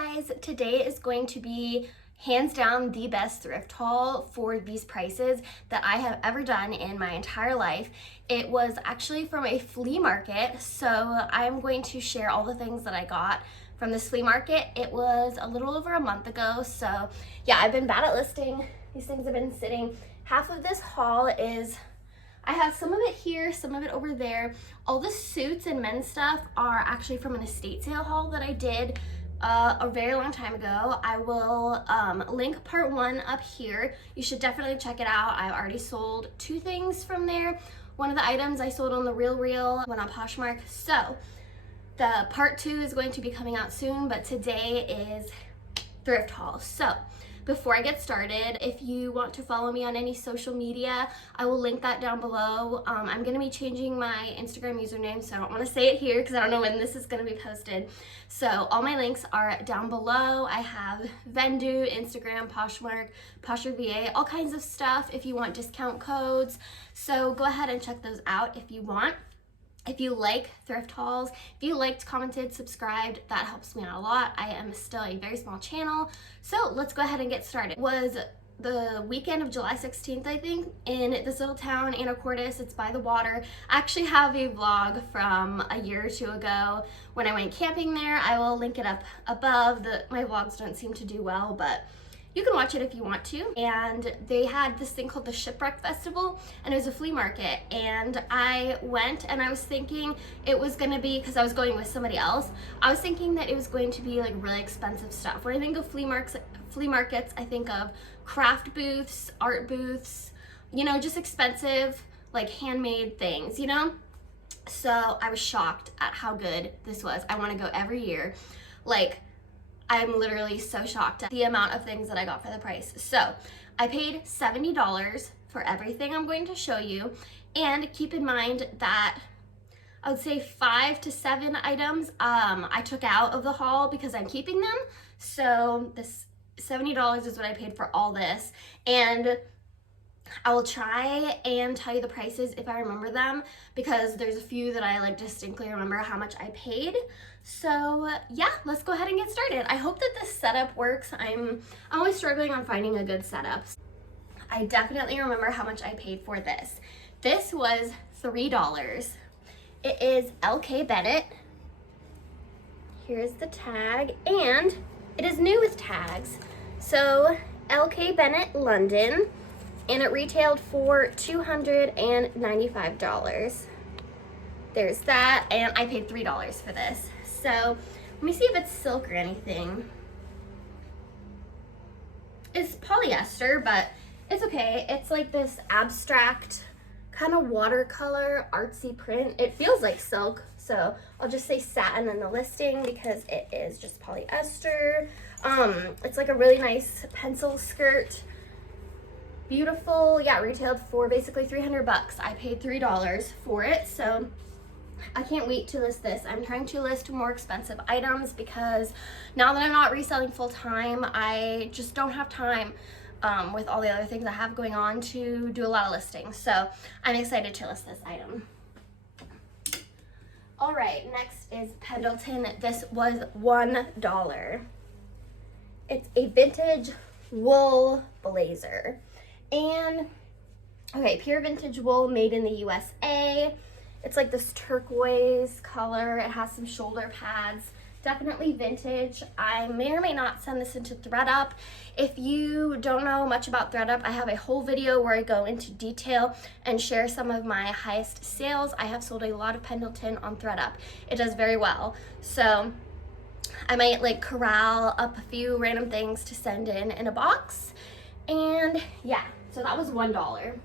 guys, today is going to be hands down the best thrift haul for these prices that I have ever done in my entire life. It was actually from a flea market, so I'm going to share all the things that I got from this flea market. It was a little over a month ago, so yeah, I've been bad at listing. These things have been sitting. Half of this haul is, I have some of it here, some of it over there. All the suits and men's stuff are actually from an estate sale haul that I did a very long time ago. I will link part one up here. You should definitely check it out. I've already sold 2 things from there. One of the items I sold on the Real went on Poshmark. So the part 2 is going to be coming out soon, but today is thrift haul. So before I get started, if you want to follow me on any social media, I will link that down below. I'm going to be changing my Instagram username, so I don't want to say it here because I don't know when this is going to be posted. So all my links are down below. I have Vendu, Instagram, Poshmark, Poshmark VA, all kinds of stuff if you want discount codes. So go ahead and check those out if you want. If you like thrift hauls, if you liked, commented, subscribed, that helps me out a lot. I am still a very small channel. So let's go ahead and get started. It was the weekend of July 16th, I think, in this little town, Anacortes. It's by the water. I actually have a vlog from a year or 2 ago when I went camping there. I will link it up above. My vlogs don't seem to do well, but you can watch it if you want to. And they had this thing called the Shipwreck Festival, and it was a flea market. And I went and I was thinking it was gonna be, because I was going with somebody else, I was thinking that it was going to be like really expensive stuff. When I think of flea markets, I think of craft booths, art booths, you know, just expensive, like handmade things, you know? So I was shocked at how good this was. I wanna go every year. Like, I'm literally so shocked at the amount of things that I got for the price. So I paid $70 for everything I'm going to show you. And keep in mind that I would say 5 to 7 items I took out of the haul because I'm keeping them. So this $70 is what I paid for all this. And I will try and tell you the prices if I remember them, because there's a few that I like distinctly remember how much I paid. So yeah, let's go ahead and get started. I hope that this setup works. I'm always struggling on finding a good setup. I definitely remember how much I paid for this. This was $3. It is L.K.Bennet. Here's the tag, and it is new with tags. So L.K.Bennet London, and it retailed for $295. There's that, and I paid $3 for this. So let me see if it's silk or anything. It's polyester, but it's okay. It's like this abstract kind of watercolor artsy print. It feels like silk, so I'll just say satin in the listing because it is just polyester. It's like a really nice pencil skirt. Beautiful. Yeah, retailed for basically 300 bucks. I paid $3 for it, so I can't wait to list this. I'm trying to list more expensive items because now that I'm not reselling full time, I just don't have time with all the other things I have going on to do a lot of listings. So I'm excited to list this item. All right, next is Pendleton. This was $1. It's a vintage wool blazer. And okay, pure vintage wool made in the USA. It's like this turquoise color. It has some shoulder pads. Definitely vintage. I may or may not send this into Thredup. If you don't know much about Thredup, I have a whole video where I go into detail and share some of my highest sales. I have sold a lot of Pendleton on Thredup. It does very well. So I might like corral up a few random things to send in a box. And yeah, so that was $1.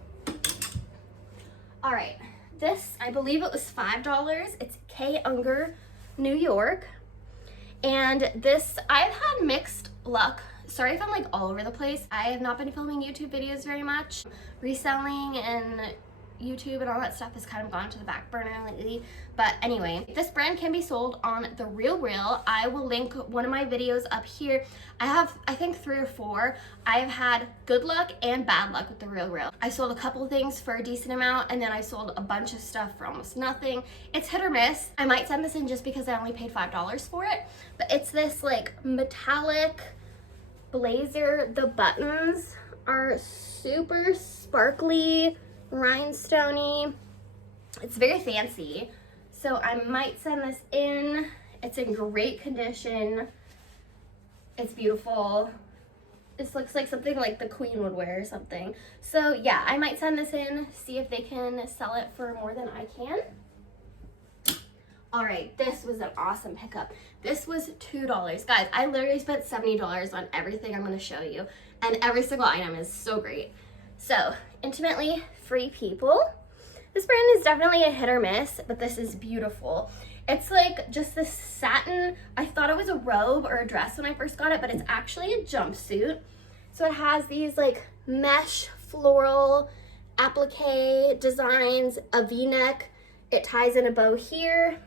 All right. This, I believe it was $5. It's K. Unger, New York. And this, I've had mixed luck. Sorry if I'm like all over the place. I have not been filming YouTube videos very much. Reselling and YouTube and all that stuff has kind of gone to the back burner lately. But anyway, this brand can be sold on The RealReal. I will link one of my videos up here. I have, I think 3 or 4. I've had good luck and bad luck with The RealReal. I sold a couple things for a decent amount, and then I sold a bunch of stuff for almost nothing. It's hit or miss. I might send this in just because I only paid $5 for it. But it's this like metallic blazer. The buttons are super sparkly, rhinestoney. It's very fancy, so I might send this in. It's in great condition. It's beautiful. This looks like something like the queen would wear or something. So yeah, I might send this in, see if they can sell it for more than I can. All right, this was an awesome pickup. This was $2. Guys, I literally spent $70 on everything I'm gonna show you, and every single item is so great. So, Intimately Free People. This brand is definitely a hit or miss, but this is beautiful. It's like just this satin. I thought it was a robe or a dress when I first got it, but it's actually a jumpsuit. So it has these like mesh floral applique designs, a V-neck. It ties in a bow here.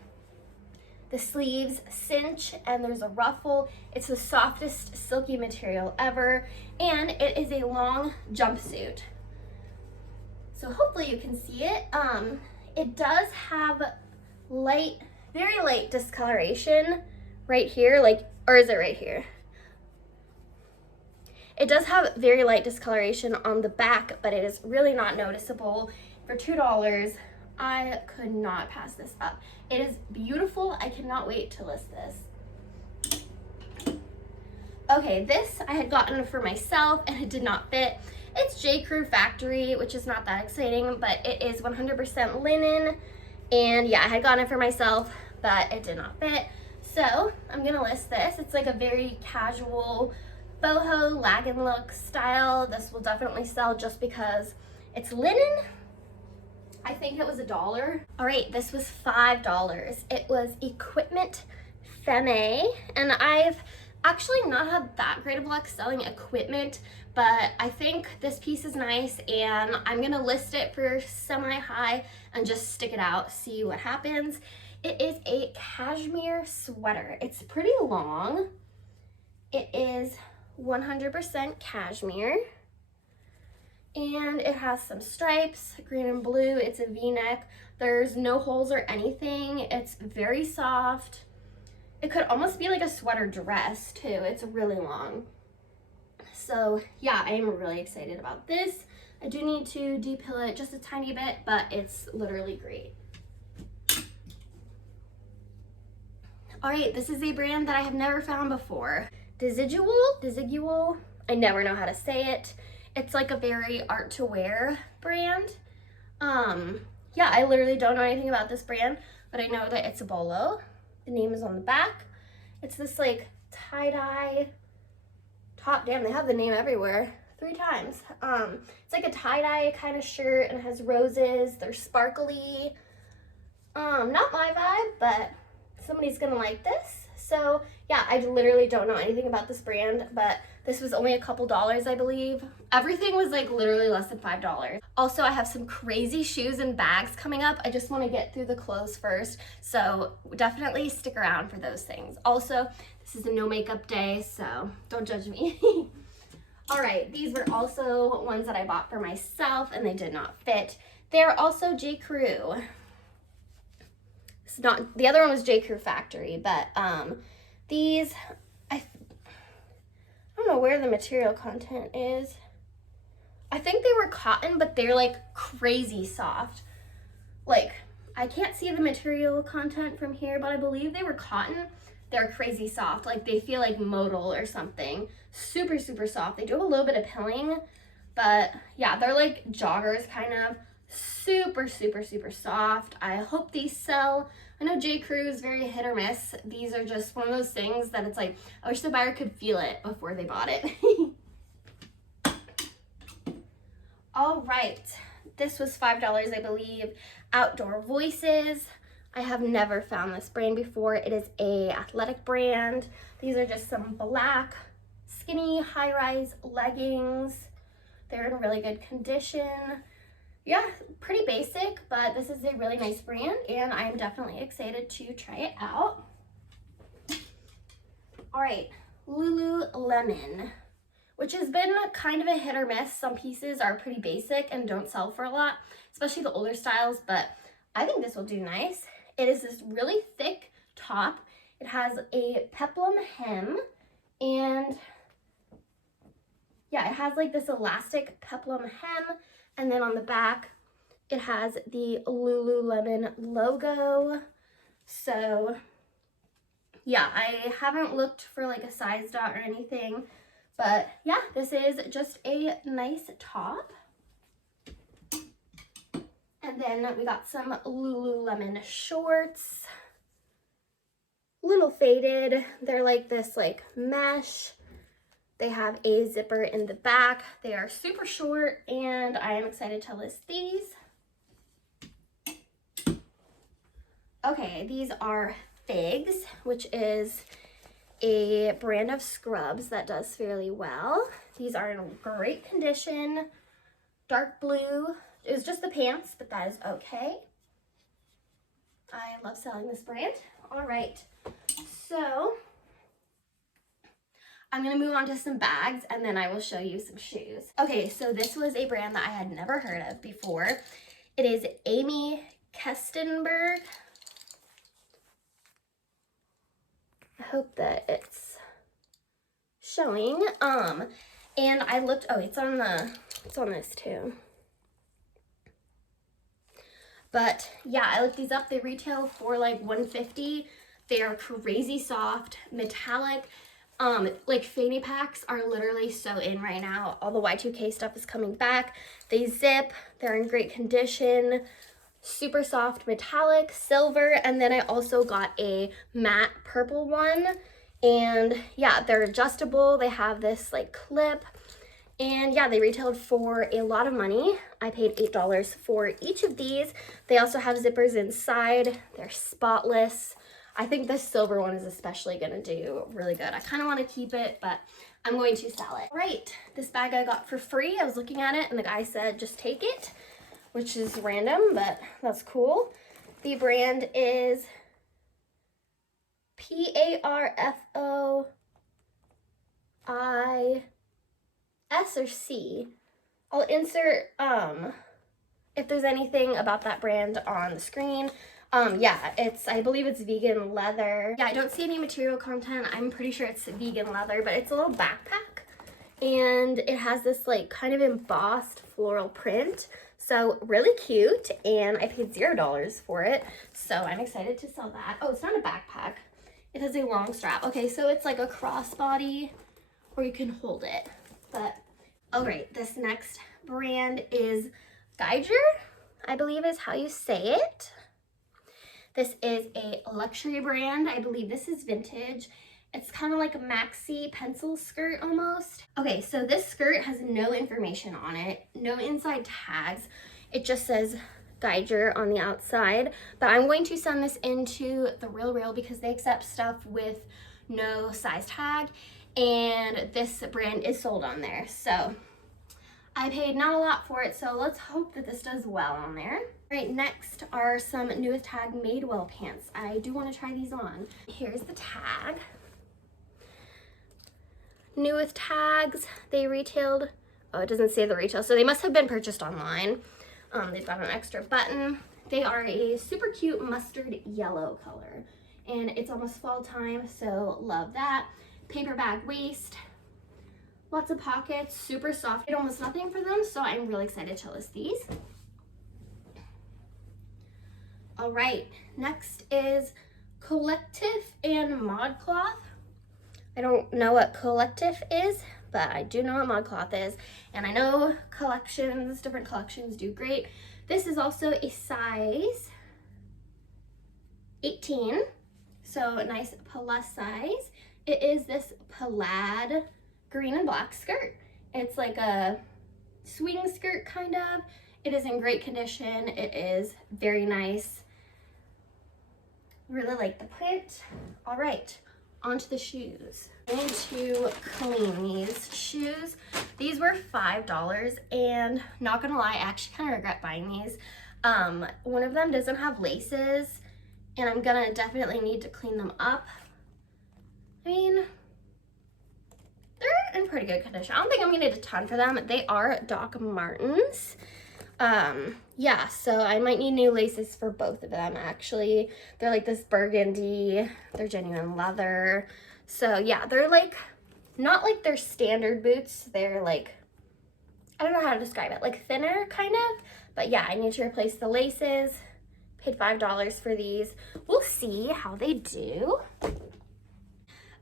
The sleeves cinch and there's a ruffle. It's the softest silky material ever, and it is a long jumpsuit. So hopefully you can see it. It does have light, very light discoloration right here, like, or is it right here? It does have very light discoloration on the back, but it is really not noticeable. For $2, I could not pass this up. It is beautiful. I cannot wait to list this. Okay, this I had gotten for myself and it did not fit. It's J. Crew Factory, which is not that exciting, but it is 100% linen. And yeah, I had gotten it for myself, but it did not fit. So I'm gonna list this. It's like a very casual boho lagging look style. This will definitely sell just because it's linen. I think it was $1. All right, this was $5. It was Equipment Femme, and I've actually not had that great of luck selling equipment, but I think this piece is nice, and I'm gonna list it for semi-high and just stick it out, see what happens. It is a cashmere sweater. It's pretty long. It is 100% cashmere. And it has some stripes, green and blue. It's a V-neck. There's no holes or anything. It's very soft. It could almost be like a sweater dress too. It's really long. So yeah, I am really excited about this. I do need to depil it just a tiny bit, but it's literally great. All right, this is a brand that I have never found before. Desigual. I never know how to say it. It's like a very art to wear brand. Yeah, I literally don't know anything about this brand, but I know that it's a BOLO. The name is on the back. It's this like tie-dye top. Damn, they have the name everywhere. 3 times. It's like a tie-dye kind of shirt and it has roses. They're sparkly. Not my vibe, but somebody's gonna like this. So yeah, I literally don't know anything about this brand, but this was only a couple dollars, I believe. Everything was like literally less than $5. Also, I have some crazy shoes and bags coming up. I just want to get through the clothes first, so definitely stick around for those things. Also, this is a no makeup day, so don't judge me. All right, these were also ones that I bought for myself and they did not fit. They're also J. Crew. It's not, the other one was J. Crew Factory, but these, I don't know where the material content is. I think they were cotton, but they're like crazy soft. Like, I can't see the material content from here, but I believe they were cotton. They're crazy soft. Like, they feel like modal or something. Super, super soft. They do have a little bit of pilling, but yeah, they're like joggers kind of. Super, super, super soft. I hope these sell. I know J. Crew is very hit or miss. These are just one of those things that it's like, I wish the buyer could feel it before they bought it. All right, this was $5, I believe. Outdoor Voices. I have never found this brand before. It is a athletic brand. These are just some black, skinny, high-rise leggings. They're in really good condition. yeah, pretty basic, but this is a really nice brand and I'm definitely excited to try it out. All right, Lululemon, which has been kind of a hit or miss. Some pieces are pretty basic and don't sell for a lot, especially the older styles, but I think this will do nice. It is this really thick top. It has a peplum hem, and yeah, it has like this elastic peplum hem, and then on the back, it has the Lululemon logo. So yeah, I haven't looked for like a size dot or anything, but yeah, this is just a nice top. And then we got some Lululemon shorts, little faded. They're like this like mesh. They have a zipper in the back. They are super short and I am excited to list these. Okay, these are Figs, which is a brand of scrubs that does fairly well. These are in great condition, dark blue. It was just the pants, but that is okay. I love selling this brand. All right, so I'm gonna move on to some bags and then I will show you some shoes. Okay, so this was a brand that I had never heard of before. It is Amy Kestenberg. I hope that it's showing. And I looked, oh, it's on this too. But yeah, I looked these up. They retail for like $150. They are crazy soft, metallic. Like fanny packs are literally so in right now. All the Y2K stuff is coming back. They zip, they're in great condition. Super soft metallic, silver, and then I also got a matte purple one. And yeah, they're adjustable. They have this like clip. And yeah, they retailed for a lot of money. I paid $8 for each of these. They also have zippers inside. They're spotless. I think this silver one is especially gonna do really good. I kind of want to keep it, but I'm going to sell it. Right, this bag I got for free. I was looking at it and the guy said, just take it, which is random, but that's cool. The brand is Parfoi or C. I'll insert if there's anything about that brand on the screen. Yeah, I believe it's vegan leather. Yeah, I don't see any material content. I'm pretty sure it's vegan leather, but it's a little backpack. And it has this like kind of embossed floral print. So really cute, and I paid $0 for it. So I'm excited to sell that. Oh, it's not a backpack. It has a long strap. Okay, so it's like a crossbody where you can hold it. But, all right, this next brand is Geiger, I believe is how you say it. This is a luxury brand. I believe this is vintage. It's kind of like a maxi pencil skirt almost. Okay, so this skirt has no information on it, no inside tags. It just says Geiger on the outside, but I'm going to send this into the RealReal because they accept stuff with no size tag, and this brand is sold on there. So I paid not a lot for it, so let's hope that this does well on there. All right, next are some new with tag Madewell pants. I do want to try these on. Here's the tag. New with tags, they retailed, oh, it doesn't say the retail, so they must have been purchased online. They've got an extra button. They are a super cute mustard yellow color, and it's almost fall time, so love that. Paper bag waist, lots of pockets, super soft. I paid almost nothing for them, so I'm really excited to list these. All right, next is Collective and ModCloth. I don't know what Collective is, but I do know what ModCloth is. And I know different collections do great. This is also a size 18, so a nice plus size. It is this plaid green and black skirt. It's like a swing skirt kind of. It is in great condition. It is very nice. Really like the print. All right, onto the shoes. I need to clean these shoes. These were $5, and not gonna lie, I actually kind of regret buying these. One of them doesn't have laces, and I'm gonna definitely need to clean them up. I mean, they're in pretty good condition. I don't think I'm gonna need a ton for them. They are Doc Martens. Yeah, so I might need new laces for both of them actually. They're like this burgundy, they're genuine leather. So yeah, they're like, not like their standard boots. They're like, I don't know how to describe it, like thinner kind of. But yeah, I need to replace the laces. Paid $5 for these. We'll see how they do.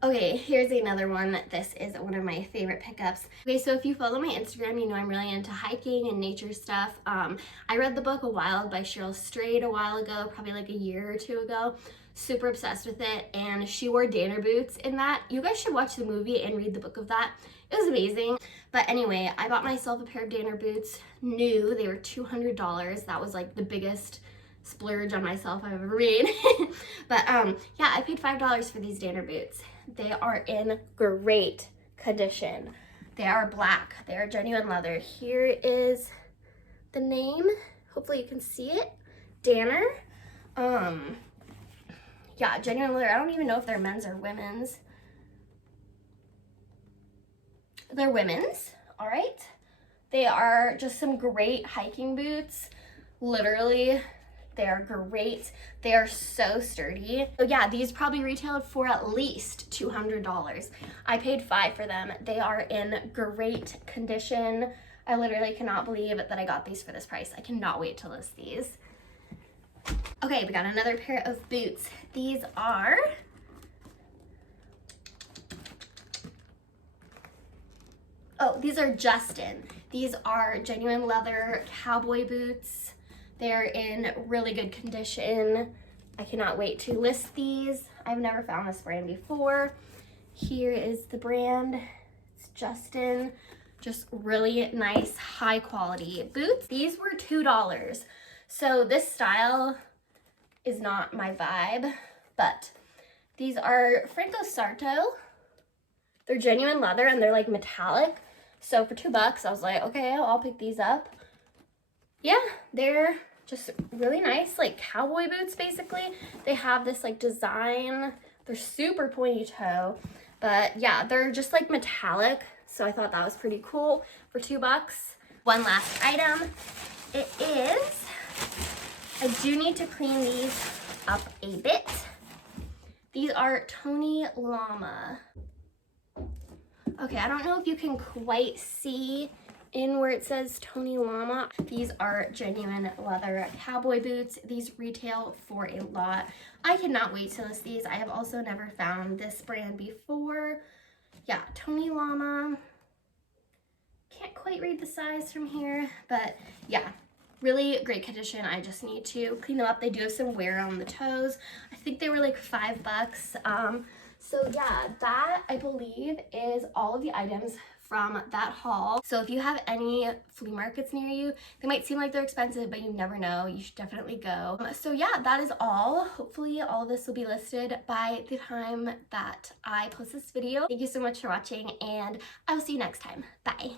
Okay, here's another one. This is one of my favorite pickups. Okay, so if you follow my Instagram, you know I'm really into hiking and nature stuff. I read the book A Wild by Cheryl Strayed a while ago, probably like a year or two ago. Super obsessed with it, and she wore Danner boots in that. You guys should watch the movie and read the book of that. It was amazing. But anyway, I bought myself a pair of Danner boots, new. They were $200. That was like the biggest splurge on myself I've ever made. But yeah, I paid $5 for these Danner boots. They are in great condition. They are black. They are genuine leather. Here is the name. Hopefully you can see it. Danner. Yeah, genuine leather. I don't even know if they're men's or women's. They're women's, all right? They are just some great hiking boots. Literally, they are great. They are so sturdy. So yeah, these probably retailed for at least $200. I paid $5 for them. They are in great condition. I literally cannot believe that I got these for this price. I cannot wait to list these. Okay, we got another pair of boots. These are these are Justin. These are genuine leather cowboy boots. They're in really good condition. I cannot wait to list these. I've never found this brand before. Here is the brand. It's Justin. Just really nice, high quality boots. These were $2. So this style is not my vibe, but these are Franco Sarto. They're genuine leather and they're like metallic. So for $2, I was like, okay, I'll pick these up. Yeah, they're just really nice, like cowboy boots basically. They have this like design. They're super pointy toe, but yeah, they're just like metallic. So I thought that was pretty cool for $2. One last item. It is, I do need to clean these up a bit. These are Tony Llama. Okay, I don't know if you can quite see in where it says Tony Llama. These are genuine leather cowboy boots. These retail for a lot. I cannot wait to list these. I have also never found this brand before. Yeah, Tony Llama. Can't quite read the size from here, but yeah, really great condition. I just need to clean them up. They do have some wear on the toes. I think they were like $5. So yeah, that I believe is all of the items from that haul. So if you have any flea markets near you, they might seem like they're expensive, but you never know. You should definitely go. So yeah, that is all. Hopefully all of this will be listed by the time that I post this video. Thank you so much for watching, and I will see you next time. Bye.